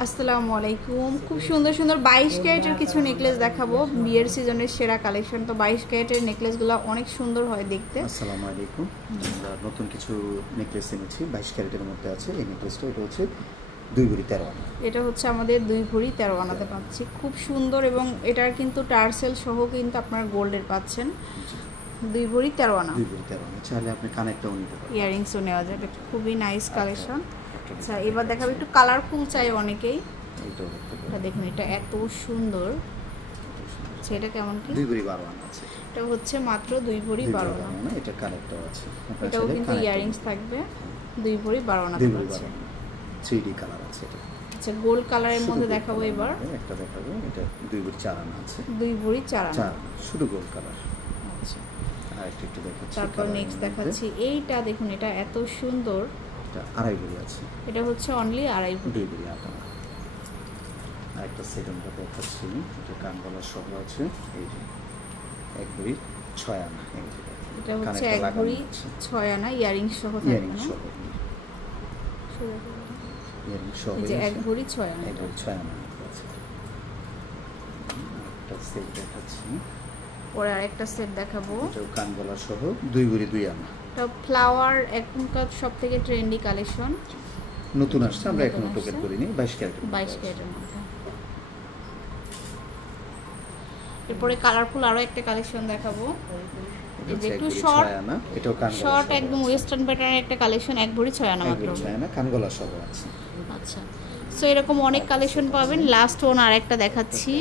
আসসালামু আলাইকুম। খুব সুন্দর সুন্দর 22 ক্যারেটের কিছু নেকলেস দেখাবো। বিয়ের সিজনের সেরা কালেকশন। তো 22 ক্যারেটের নেকলেসগুলো অনেক সুন্দর হয় দেখতে। আসসালামু আলাইকুম। আমরা নতুন কিছু নেকলেস এনেছি 22 ক্যারেটের মধ্যে আছে। এই নেকলেসটা এটা হচ্ছে 2 ভরি 13 আনা। এটা হচ্ছে আমাদের 2 ভরি 13 আনাতে পাচ্ছি। খুব সুন্দর এবং এটার কিন্তু টার্সেল সহ কিন্তু আপনারা গোল্ডের পাচ্ছেন। 2 ভরি 13 আনা। 2 ভরি 13 আনা। চাইলে আপনি কানেক্টটাও নিতে পারেন। ইয়ারিংসও নেওয়া যায়। এটা খুবই নাইস কালেকশন। আচ্ছা, এবার দেখাবো একটু কালারফুল চাই অনেকেই। এইটাও দেখতে পারেন। দেখুন এটা এত সুন্দর। সেটা কেমন কি? 2 ভরি 12 আনা আছে। এটা হচ্ছে মাত্র 2 ভরি 12 আনা। এটা কানেক্টটাও আছে। এটাও কিন্তু ইয়ারিংস থাকবে। 2 ভরি 12 আনা আছে। 3D কালার আছে এটা। আচ্ছা, গোল্ড কালারের মধ্যে দেখাবো এবার। একটা দেখাবো। এটা 2 ভরি 4 আনা আছে। 2 ভরি 4 আনা। শুধু গোল্ড কালার। আচ্ছা, আর একটু দেখাচ্ছি। তারপর নেক্সট দেখাচ্ছি এইটা। দেখুন এটা এত সুন্দর। এটা 2.5 ভরি আছে। এটা হচ্ছে অনলি 2.5 ভরি। 2 ভরি 8 আনা। আর একটা সেট আমরা দেখাচ্ছি। এটা কানগলা সহ আছে। এই যে 1 ভরি 6 আনা। এটা হচ্ছে 1 ভরি 6 আনা ইয়ারিংস সহ থাকবে না? ইয়ারিংস সহ। এই যে 1 ভরি 6 আনা। 1 ভরি 6 আনা আছে। একটা সেট দেখাচ্ছি। পরে আরেকটা সেট দেখাবো। এটা কানগলা সহ 2 ভরি 2 আনা। এটা ফ্লাওয়ার এখনকার সবথেকে ট্রেন্ডি কালেকশন। নতুন আসছে, আমরা এখনো টোকেন করিনি। 22 ক্যারেটের 22 ক্যারেটের মধ্যে। এরপরে কালারফুল আরো একটা কালেকশন দেখাবো। এই যে একটু শর্ট আনা। এটাও কানগলা শর্ট একদম ওয়েস্টার্ন প্যাটার্নের একটা কালেকশন। 1 ভরি 6 আনা মাত্র। 6 আনা কানগলা সহ আছে। আচ্ছা, সো এরকম অনেক কালেকশন পাবেন। লাস্ট ওয়ান আরেকটা দেখাচ্ছি।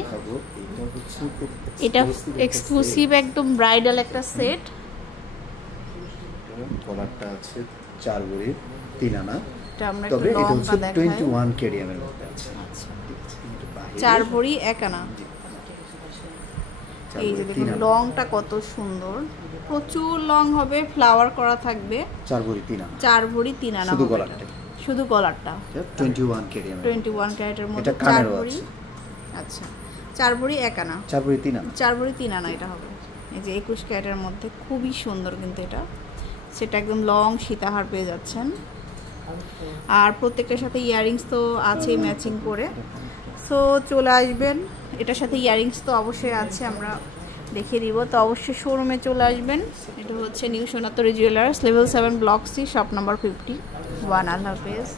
এটা এক্সক্লুসিভ একদম ব্রাইডাল একটা সেট। কলারটা আছে 4 ভরি 3 আনা। এটা আমরা একটু লংটা দেখাই। 21 কেডিএম এর মধ্যে আছে। আচ্ছা, 4 ভরি 1 আনা। এই যে দেখুন লংটা কত সুন্দর। প্রচুর লং হবে, ফ্লাওয়ার করা থাকবে। 4 ভরি 3 আনা। 4 ভরি 3 আনা। শুধু গলারটা। শুধু গলারটা 21 কেডিএম। 21 ক্যারেটের মধ্যে 4 ভরি। আচ্ছা, 4 ভরি 1 আনা। 4 ভরি 3 আনা। 4 ভরি 3 আনা এটা হবে। এই যে 21 ক্যারেটের মধ্যে খুবই সুন্দর কিন্তু এটা। সেটা একদম লং সীতাহার পেয়ে যাচ্ছেন। আর প্রত্যেকটার সাথে ইয়ারিংস তো আছেই ম্যাচিং করে। সো চলে আসবেন। এটার সাথে ইয়ারিংস তো অবশ্যই আছে, আমরা দেখিয়ে দিব। তো অবশ্যই শোরুমে চলে আসবেন। এটা হচ্ছে new Sonatori jewellers, level 7 block C, shop number 51। আল্লাহ হাফেজ।